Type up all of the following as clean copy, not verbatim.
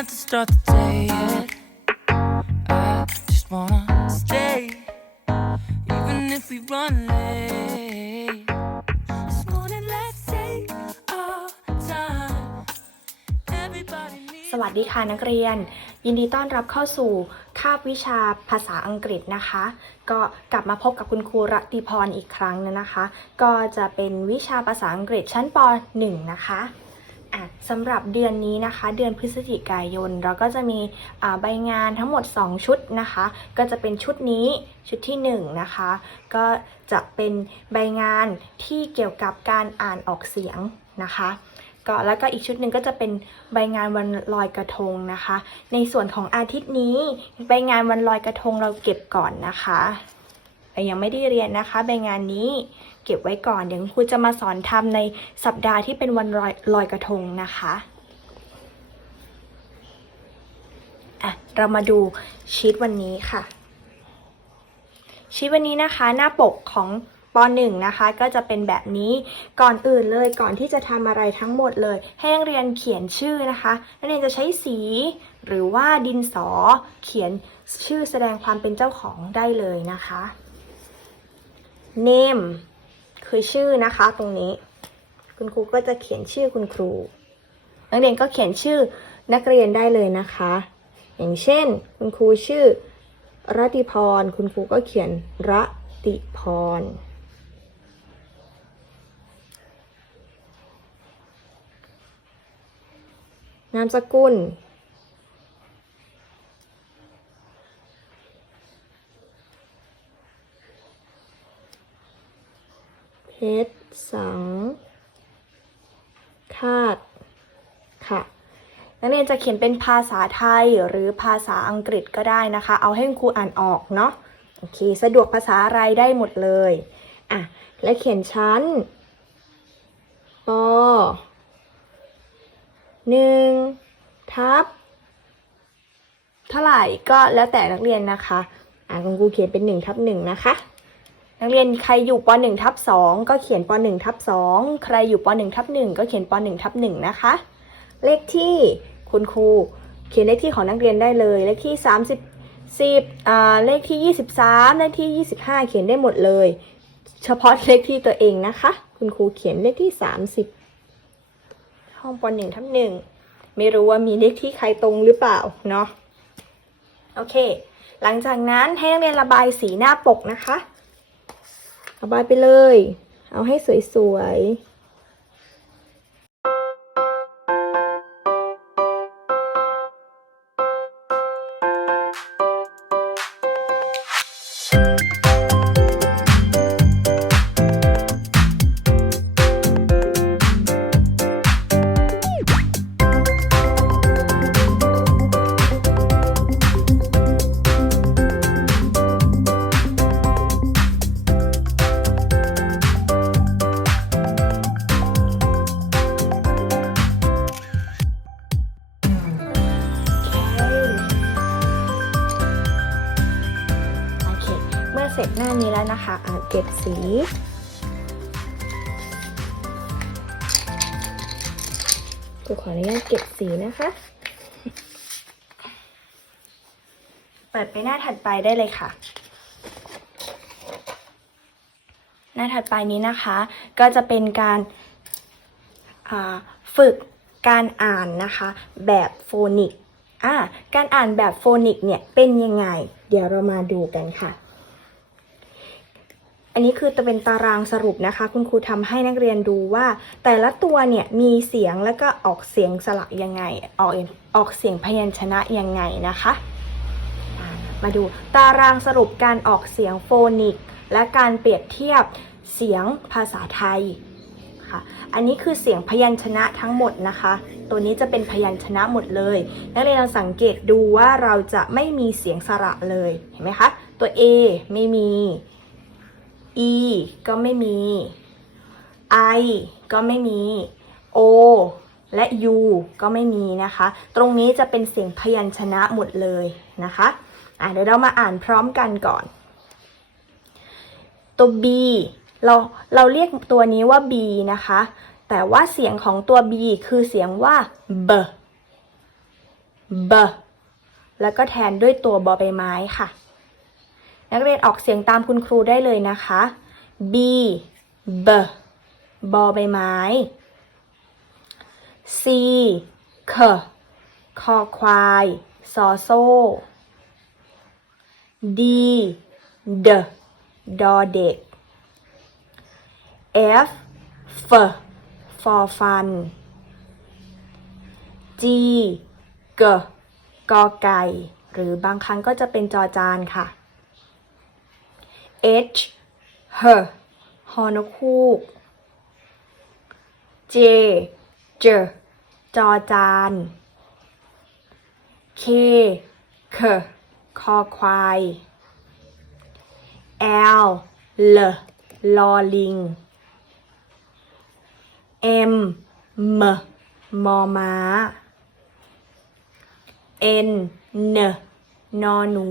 have to start the day yet. I just wanna stay, even if we run late. This morning, let's take our time. Everybody needs. สวัสดีค่ะนักเรียนยินดีต้อนรับเข้าสู่คาบวิชาภาษาอังกฤษนะคะก็กลับมาพบกับคุณครูรัตติพรอีกครั้งนะคะก็จะเป็นวิชาภาษาอังกฤษชั้นป .1 นะคะสำหรับเดือนนี้นะคะเดือนพฤศจิกายนเราก็จะมีใบงานทั้งหมด2ชุดนะคะก็จะเป็นชุดนี้ชุดที่1นะคะก็จะเป็นใบงานที่เกี่ยวกับการอ่านออกเสียงนะคะแล้วก็อีกชุดหนึ่งก็จะเป็นใบงานวันลอยกระทงนะคะในส่วนของอาทิตย์นี้ใบงานวันลอยกระทงเราเก็บก่อนนะคะยังไม่ได้เรียนนะคะใบงานนี้เก็บไว้ก่อนเดี๋ยวครูจะมาสอนทำในสัปดาห์ที่เป็นวันลอยกระทงนะคะเรามาดูชีทวันนี้ค่ะชีทวันนี้นะคะหน้าปกของป .1 นะคะก็จะเป็นแบบนี้ก่อนอื่นเลยก่อนที่จะทำอะไรทั้งหมดเลยให้นักเรียนเขียนชื่อนะคะนักเรียนจะใช้สีหรือว่าดินสอเขียนชื่อแสดงความเป็นเจ้าของได้เลยนะคะ name คือชื่อนะคะตรงนี้คุณครูก็จะเขียนชื่อคุณครูนักเรียนก็เขียนชื่อนักเรียนได้เลยนะคะอย่างเช่นคุณครูชื่อรัตติพรคุณครูก็เขียนรัตติพรนามสกุลเพชรสังคาตค่ะนักเรียนจะเขียนเป็นภาษาไทยหรือภาษาอังกฤษก็ได้นะคะเอาให้ครูอ่านออกเนาะโอเคสะดวกภาษาอะไรได้หมดเลยและเขียนชั้นป.1 ทับเท่าไหร่ก็แล้วแต่นักเรียนนะคะคุณครูเขียนเป็น1 ทับ 1นะคะนักเรียนใครอยู่ป .1 ทับ 2ก็เขียนป .1 ทับ 2ใครอยู่ป .1 ทับ 1ก็เขียนป .1 ทับ 1นะคะเลขที่คุณครูเขียนเลขที่ของนักเรียนได้เลยเลขที่เลขที่23เลขที่25เขียนได้หมดเลยเฉพาะเลขที่ตัวเองนะคะคุณครูเขียนเลขที่30ห้องป .1 ทับ 1ไม่รู้ว่ามีเลขที่ใครตรงหรือเปล่าเนาะโอเคหลังจากนั้นให้นักเรียนระบายสีหน้าปกนะคะระบายไปเลยเอาให้สวยๆเสร็จหน้านี้แล้วนะคะเก็บสีขออนุญาตเก็บสีนะคะเปิดไปหน้าถัดไปได้เลยค่ะหน้าถัดไปนี้นะคะก็จะเป็นการฝึกการอ่านนะคะแบบโฟนิกการอ่านแบบโฟนิกเนี่ยเป็นยังไงเดี๋ยวเรามาดูกันค่ะอันนี้คือจะเป็นตารางสรุปนะคะคุณครูทำให้นักเรียนดูว่าแต่ละตัวเนี่ยมีเสียงแล้วก็ออกเสียงสระยังไงออกเสียงพยัญชนะยังไงนะคะมาดูตารางสรุปการออกเสียงโฟนิกและการเปรียบเทียบเสียงภาษาไทยค่ะอันนี้คือเสียงพยัญชนะทั้งหมดนะคะตัวนี้จะเป็นพยัญชนะหมดเลยนักเรียนลองสังเกตดูว่าเราจะไม่มีเสียงสระเลยเห็นไหมคะตัว A ไม่มีE ก็ไม่มี I ก็ไม่มี O และ U ก็ไม่มีนะคะตรงนี้จะเป็นเสียงพยัญชนะหมดเลยนะคะเดี๋ยวเรามาอ่านพร้อมกันก่อนตัว B เราเรียกตัวนี้ว่า B นะคะแต่ว่าเสียงของตัว B คือเสียงว่า B b แล้วก็แทนด้วยตัวบอใบไม้ค่ะนักเรียนออกเสียงตามคุณครูได้เลยนะคะ b b บอใบไม้ c k คอควายซอโซ่ d d ดอเด็ก f f ฟอฟัน g g กอไก่หรือบางครั้งก็จะเป็นจอจานค่ะ h h ฮอนกฮูก j j จอจาน k k คอควาย l l ลอลิง m m มอม้า n n นอหนู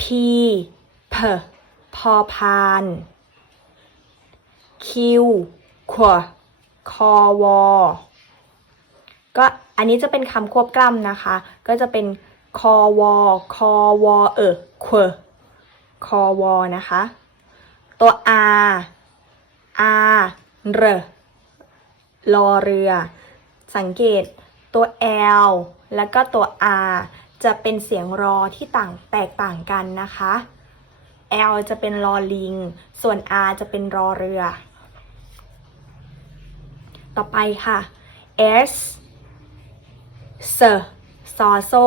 p p พอพาน q q คอวอก็อันนี้จะเป็นคำควบกล้ำนะคะก็จะเป็นคอวอคอวอควคอวอนะคะตัว r r รรอเรือสังเกตตัว l แล้วก็ตัว r จะเป็นเสียงรอที่แตกต่างกันนะคะ l จะเป็นรอลิงส่วน r จะเป็นรอเรือต่อไปค่ะ s s ซอโซ่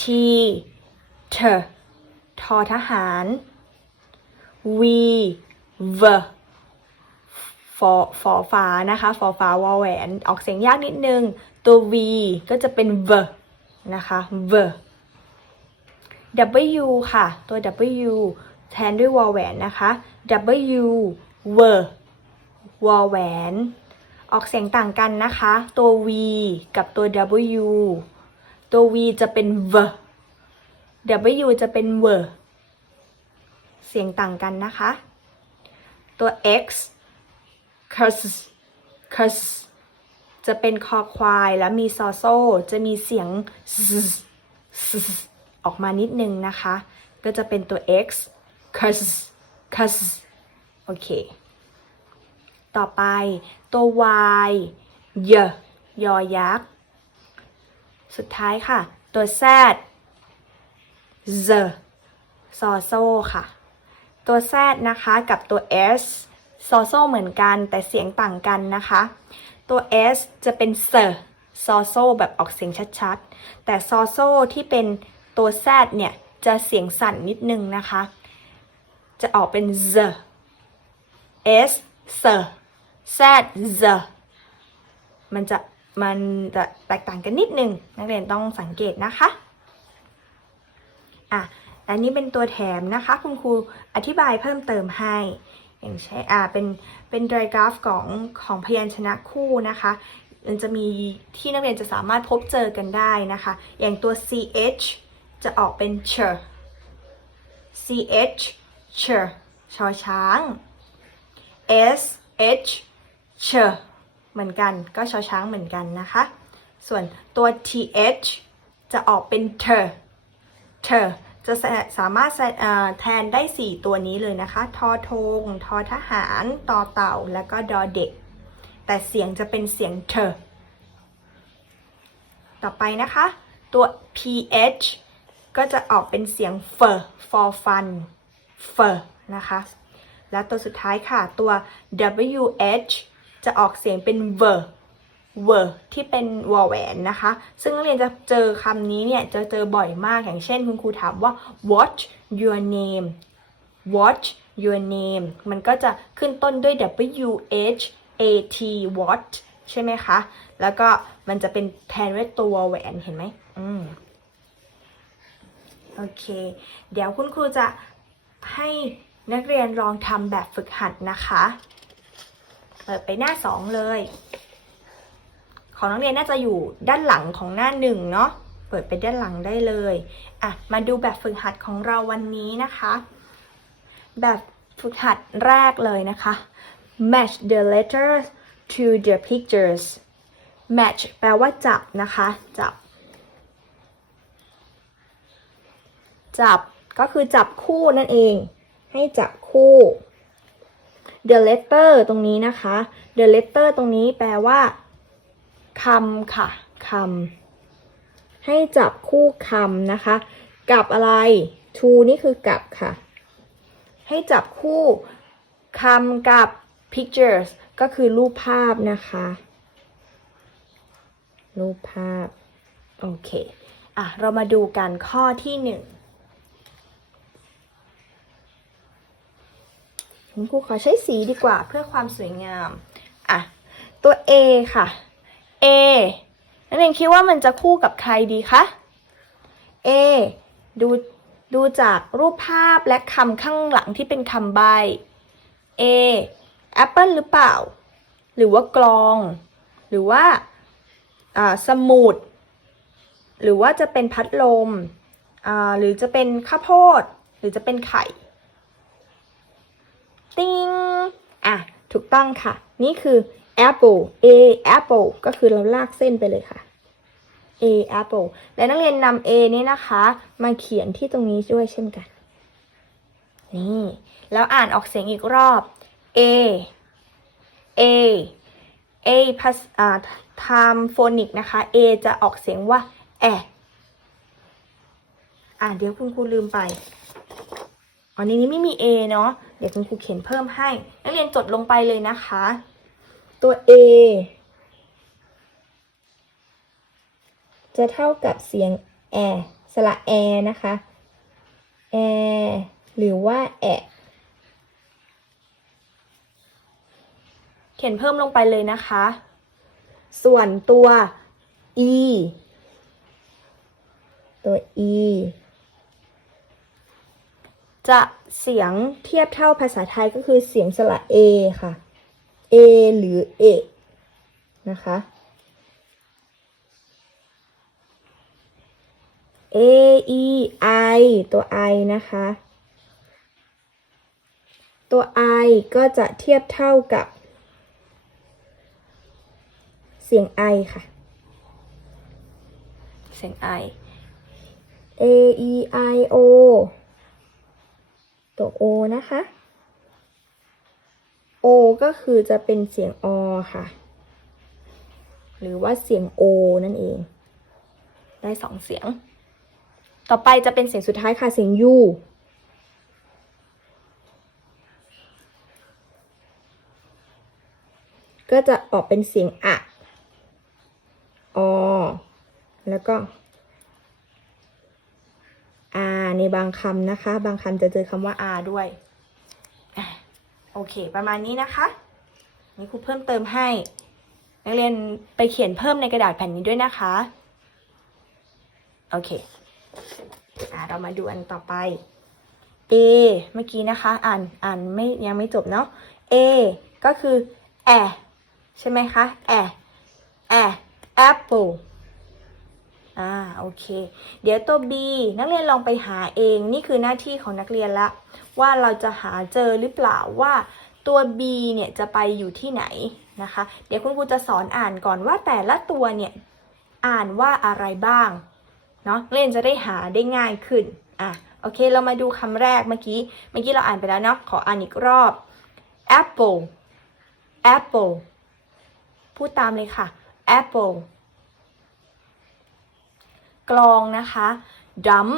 t t ทอทหาร v v ฝอฝานะคะฝอฝาวอแหวนออกเสียงยากนิดนึงตัว v ก็จะเป็น v นะคะ v w ค่ะตัว w แทนด้วยวอแหวนนะคะ w w วอแหวนออกเสียงต่างกันนะคะตัว v กับตัว w ตัว v จะเป็น v w จะเป็น w เสียงต่างกันนะคะตัว x cus จะเป็นคอควายแล้วมีซอโซ่จะมีเสียง s ออกมานิดนึงนะคะก็จะเป็นตัว x cus โอเคต่อไปตัว y ยอยักษ์สุดท้ายค่ะตัว z ซอโซ่ค่ะตัว z นะคะกับตัว s ซอโซ่เหมือนกันแต่เสียงต่างกันนะคะตัว s จะเป็นซอโซ่แบบออกเสียงชัดๆแต่ซอโซ่ที่เป็นตัว z เนี่ยจะเสียงสั่นนิดนึงนะคะจะออกเป็น z s z มันจะแตกต่างกันนิดนึงนักเรียนต้องสังเกตนะคะอันนี้เป็นตัวแถมนะคะคุณครูอธิบายเพิ่มเติมให้อย่างเช่นเป็นไดอะกราฟของพยัญชนะคู่นะคะมันจะมีที่นักเรียนจะสามารถพบเจอกันได้นะคะอย่างตัว ch จะออกเป็น ch ชอช้าง sh เหมือนกันก็ชอช้างเหมือนกันนะคะส่วนตัว th จะออกเป็น เธอจะสามารถแทนได้4ตัวนี้เลยนะคะทอทงทอทหารต่อเต่าแล้วก็ดอเด็กแต่เสียงจะเป็นเสียงเธอต่อไปนะคะตัว ph ก็จะออกเป็นเสียงfor fun นะคะแล้วตัวสุดท้ายค่ะตัว wh จะออกเสียงเป็นที่เป็นวอแหวนนะคะซึ่งนักเรียนจะเจอคำนี้เนี่ยจะเจอบ่อยมากอย่างเช่นคุณครูถามว่า what's your name มันก็จะขึ้นต้นด้วย what what ใช่ไหมคะแล้วก็มันจะเป็นแทนด้วยตัววอแหวนเห็นไหมโอเคเดี๋ยวคุณครูจะให้นักเรียนลองทำแบบฝึกหัดนะคะเปิดไปหน้า2เลยของนักเรียนน่าจะอยู่ด้านหลังของหน้า1เนาะเปิดไปด้านหลังได้เลยมาดูแบบฝึกหัดของเราวันนี้นะคะแบบฝึกหัดแรกเลยนะคะ match the letters to the pictures match แปลว่าจับนะคะจับก็คือจับคู่นั่นเองให้จับคู่ the letter ตรงนี้นะคะ the letter ตรงนี้แปลว่าคำค่ะคำให้จับคู่คำนะคะกับอะไร to นี่คือกับค่ะให้จับคู่คำกับ pictures ก็คือรูปภาพนะคะรูปภาพโอเคเรามาดูกันข้อที่1คุณครูขอใช้สีดีกว่าเพื่อความสวยงามตัว A ค่ะ A นักเรียนคิดว่ามันจะคู่กับใครดีคะ A ดูจากรูปภาพและคำข้างหลังที่เป็นคำใบ้ A แอปเปิลหรือเปล่าหรือว่ากลองหรือว่าสมุดหรือว่าจะเป็นพัดลมหรือจะเป็นข้าวโพดหรือจะเป็นไข่ติ้งถูกต้องค่ะนี่คือ apple A apple ก็คือเราลากเส้นไปเลยค่ะ A apple และนักเรียนนำ A นี้นะคะมาเขียนที่ตรงนี้ด้วยเช่นกันนี่แล้วอ่านออกเสียงอีกรอบ A time phonic นะคะ A จะออกเสียงว่าเดี๋ยวคุณครูลืมไปนี้ไม่มี A เนาะเดี๋ยวคุณครูเขียนเพิ่มให้นักเรียนจดลงไปเลยนะคะตัว A จะเท่ากับเสียงสระนะคะหรือว่าเขียนเพิ่มลงไปเลยนะคะส่วนตัว E จะเสียงเทียบเท่าภาษาไทยก็คือเสียงสระA ค่ะ A หรือนะคะ A E I ตัว I นะคะตัว I ก็จะเทียบเท่ากับเสียง I ค่ะเสียง I A E I O ตัว O นะคะ O ก็คือจะเป็นเสียงอค่ะหรือว่าเสียง O นั่นเองได้2เสียงต่อไปจะเป็นเสียงสุดท้ายค่ะเสียง U ก็จะออกเป็นเสียงอแล้วก็ในบางคำนะคะบางคำจะเจอคำว่าด้วยโอเคประมาณนี้นะคะนี่ครูเพิ่มเติมให้นักเรียนไปเขียนเพิ่มในกระดาษแผ่นนี้ด้วยนะคะโอเคเรามาดูอันต่อไป A เมื่อกี้นะคะอ่านยังไม่จบเนาะ A ก็คือใช่ไหมคะappleโอเคเดี๋ยวตัว B นักเรียนลองไปหาเองนี่คือหน้าที่ของนักเรียนละว่าเราจะหาเจอหรือเปล่าว่าตัว B เนี่ยจะไปอยู่ที่ไหนนะคะเดี๋ยวคุณครูจะสอนอ่านก่อนว่าแต่ละตัวเนี่ยอ่านว่าอะไรบ้างเนาะนักเรียนจะได้หาได้ง่ายขึ้นโอเคเรามาดูคำแรกเมื่อกี้เราอ่านไปแล้วเนาะขออ่านอีกรอบ apple พูดตามเลยค่ะ apple กลองนะคะ drum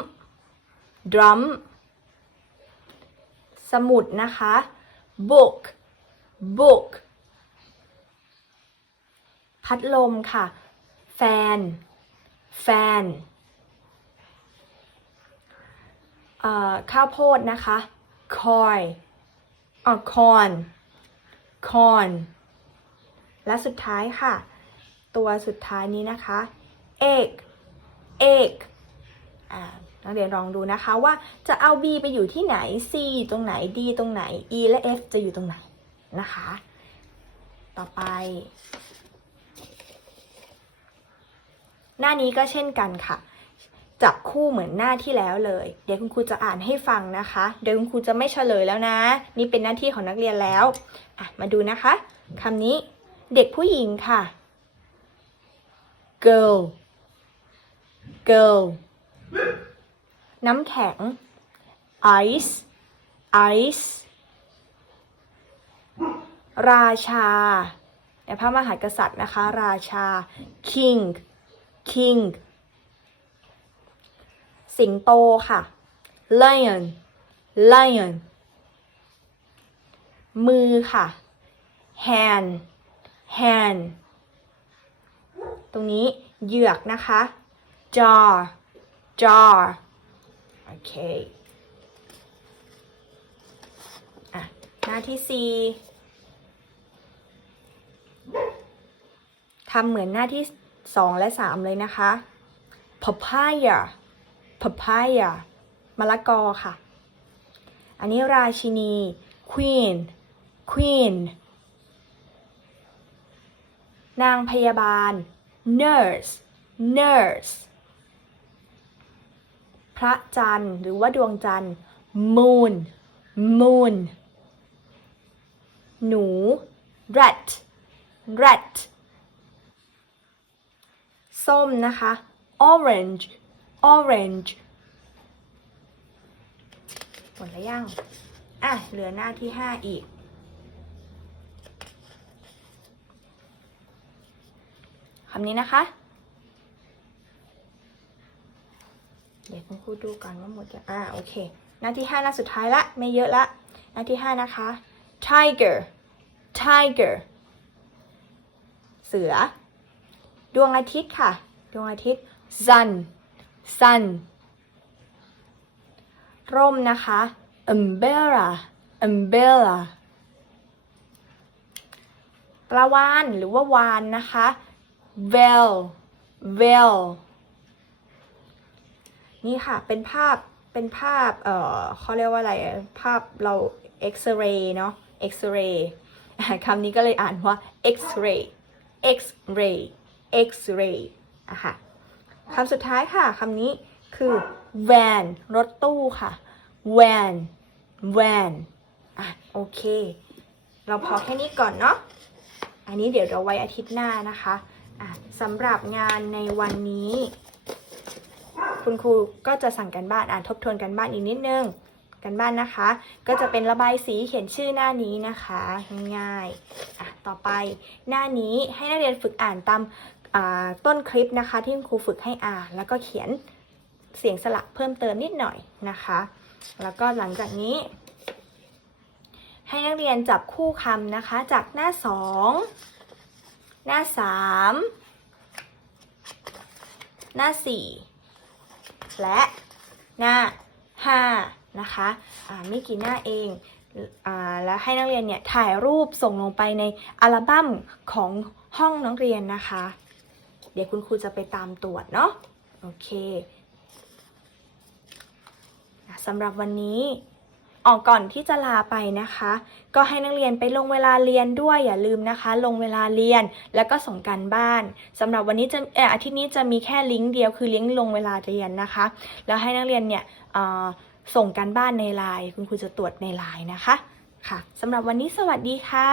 สมุดนะคะ book พัดลมค่ะ fan ข้าวโพดนะคะ corn และสุดท้ายค่ะตัวสุดท้ายนี้นะคะ egg นักเรียนลองดูนะคะว่าจะเอา B ไปอยู่ที่ไหน C ตรงไหน D ตรงไหน E และ F จะอยู่ตรงไหนนะคะต่อไปหน้านี้ก็เช่นกันค่ะจับคู่เหมือนหน้าที่แล้วเลยเดี๋ยวคุณครูจะอ่านให้ฟังนะคะเดี๋ยวคุณครูจะไม่เฉลยแล้วนะนี่เป็นหน้าที่ของนักเรียนแล้วมาดูนะคะคำนี้เด็กผู้หญิงค่ะ girl girl น้ำแข็ง ice ice ราชาในพระมหากษัตริย์นะคะราชา king king สิงโตค่ะ lion lion มือค่ะ hand hand ตรงนี้เหยือกนะคะ jar jar โอเคหน้าที่4ทำเหมือนหน้าที่2และ3เลยนะคะ papaya papaya มะละกอค่ะอันนี้ราชินี queen queen นางพยาบาล nurse nurse พระจันทร์หรือว่าดวงจันทร์ moon moon หนู rat rat ส้มนะคะ orange orange หมดแล้วยังเหลือหน้าที่5อีกคำนี้นะคะเดี๋ยวคุณครูดูก่อนว่าหมดจะโอเคหน้าที่5หน้าสุดท้ายละไม่เยอะละหน้าที่5นะคะ tiger tiger เสือดวงอาทิตย์ค่ะดวงอาทิตย์ sun sun ร่มนะคะ umbrella umbrella ปลาวาฬหรือว่าวาฬนะคะ whale whale นี่ค่ะเป็นภาพเขาเรียกว่าอะไรภาพเราเอ็กซเรย์เนาะเอ็กซเรย์คำนี้ก็เลยอ่านว่า X-ray X-ray X-ray ค่ะคำสุดท้ายค่ะคำนี้คือ van รถตู้ค่ะ van van โอเคเราพอแค่นี้ก่อนเนาะอันนี้เดี๋ยวเราไว้อาทิตย์หน้านะคะสำหรับงานในวันนี้คุณครูก็จะสั่งกันบ้านทบทวนกันบ้านอีกนิดนึงกันบ้านนะคะก็จะเป็นระบายสีเขียนชื่อหน้านี้นะคะง่ายๆต่อไปหน้านี้ให้นักเรียนฝึกอ่านตามต้นคลิปนะคะที่ครูฝึกให้อ่านแล้วก็เขียนเสียงสระเพิ่มเติมนิดหน่อยนะคะแล้วก็หลังจากนี้ให้นักเรียนจับคู่คำนะคะจากหน้า2หน้า3หน้า4และหน้า5นะคะไม่กี่หน้าเองแล้วให้นักเรียนเนี่ยถ่ายรูปส่งลงไปในอัลบั้มของห้องนักเรียนนะคะเดี๋ยวคุณครูจะไปตามตรวจเนาะโอเคสำหรับวันนี้ก่อนที่จะลาไปนะคะก็ให้นักเรียนไปลงเวลาเรียนด้วยอย่าลืมนะคะลงเวลาเรียนแล้วก็ส่งการบ้านสำหรับวันนี้อาทิตย์นี้จะมีแค่ลิงก์เดียวคือลิงก์ลงเวลาเรียนนะคะแล้วให้นักเรียนเนี่ยส่งการบ้านในไลน์คุณครูจะตรวจในไลน์นะคะค่ะสำหรับวันนี้สวัสดีค่ะ